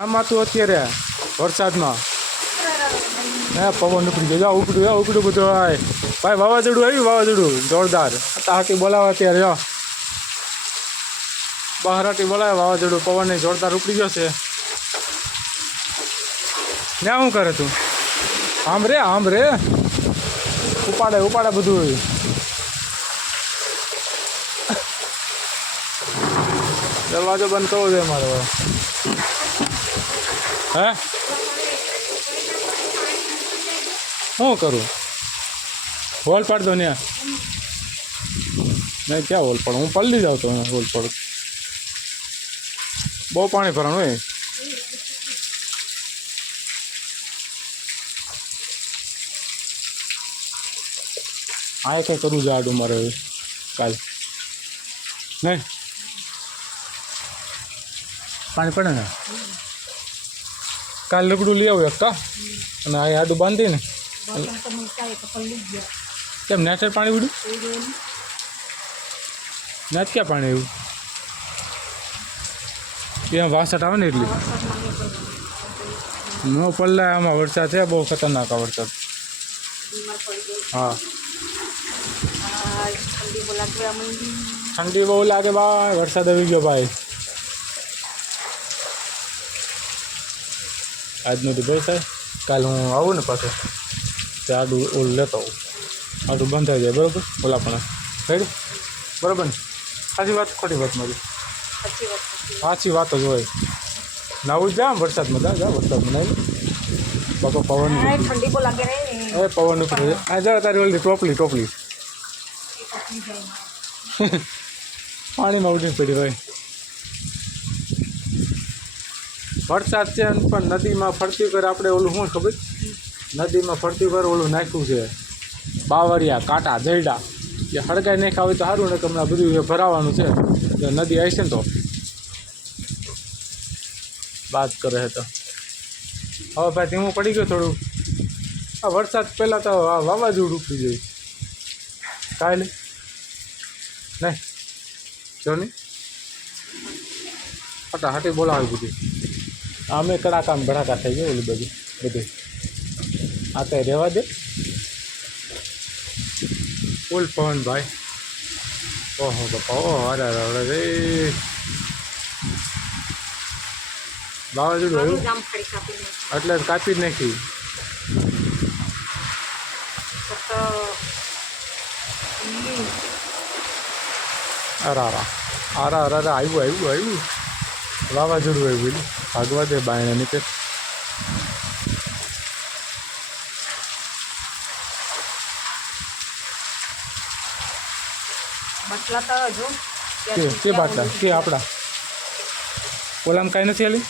આમાં તું અત્યારે વરસાદમાં હે પવન ઉપડી ગયો ઉપડ્યું બધું ભાઈ વાવાઝોડું આવ્યું વાવાઝોડું જોરદાર હાથી બોલાવે અત્યારે જો બહાર હાથી બોલાવે વાવાઝોડું પવન જોરદાર ઉપડી ગયો છે ને શું કરે તું આમ રે ઉપાડે બધું દરવાજો બંધ કરવો જોઈએ મારો હે શું કરું હોલ પાડ દો ને નહીં ક્યાં હોલ પાડ હું પલ્લી જાઉં તો હોલ પાડ બહુ પાણી ભરાણું હોય આ કંઈ કરવું છે આડું મારે હવે કાલ નહીં પાણી પડે ને કાલ લગડું લઈ આવું એકતા અને આ આડું બાંધીને કેમ નેચર પાણી ઉડ્યું નેચ ક્યાં પાણી આવ્યું ત્યાં વાસઠ આવે ને એટલી નો પલ્લા આમાં વરસાદ છે બહુ ખતરનાક આ વરસાદ હા ઠંડી બહુ લાગે ભાઈ વરસાદ આવી ગયો ભાઈ આજનું તો ભાઈ સાહેબ કાલે હું આવું ને પાછું તે આડું ઓલું લેતો આવું આડું બંધ થઈ જાય બરાબર ઓલા પણ રેડી બરાબર ને સાચી વાત ખોટી વાત મારી સાચી વાત જ હોય નાવું જ જા વરસાદમાં જા વરસાદમાં નાઈ બાપા પવન પવન ઉપર આ જા તારી ઓલી ટોપલી પાણીમાં ઉડીને પડી ભાઈ વરસાદ છે પણ નદીમાં ફરતી કર આપણે ઓલું શું ખબર નદીમાં ફરતી કર ઓલું નાખ્યું છે બાવરિયા કાંટા જયડા એ હળગાઈ નાખ્યા હોય તો સારું ને કે હમણાં બધું ભરાવાનું છે નદી આવી છે ને તો વાત કરે છે તો હવે ભાઈ ધીમું પડી ગયું થોડું આ વરસાદ પહેલાં તો આ વાવાઝોડું ઉપડી ગયું કાલે નહીં જો નહીં હટાહટી બોલાવી બધી અમે કડાકા ભડાકા થઈ ગયો ઓલી બધું આ કંઈ રહેવા દે ફૂલ પવન ભાઈ ઓહો બાપા ઓહો અરે રે વાવાઝોડું આવ્યું એટલે કાપી જ નાખી અરા આવ્યું વાવાઝોડું આવ્યું ભાગવા દે બાયણે નીકળે કે બાટલા કે આપણા ઓલામાં કાંઈ નથી હાલી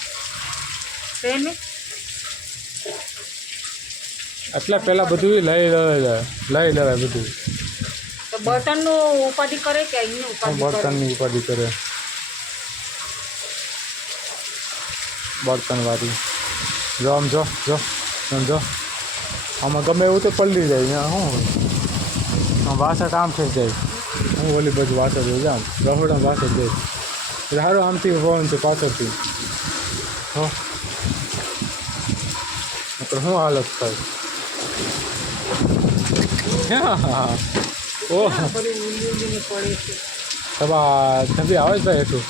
એટલે પેલા બધું લઈ લેવાય બધું બર્તનનું ઉપાધિ કરે કે બર્તનની ઉપાધિ કરે બર્તન વાળી જો આમ જો આમાં ગમે એવું તો પલળી જાય શું વાસઠ આમ થઈ જાય હું ઓલી બધું વાસઠ જોઈ જામ રહોડા વાસઠ જાય એટલે સારું આમથી પવન છે પાછળથી શું હાલત થાય ઓહ ધબી આવે જ ભાઈ એટલું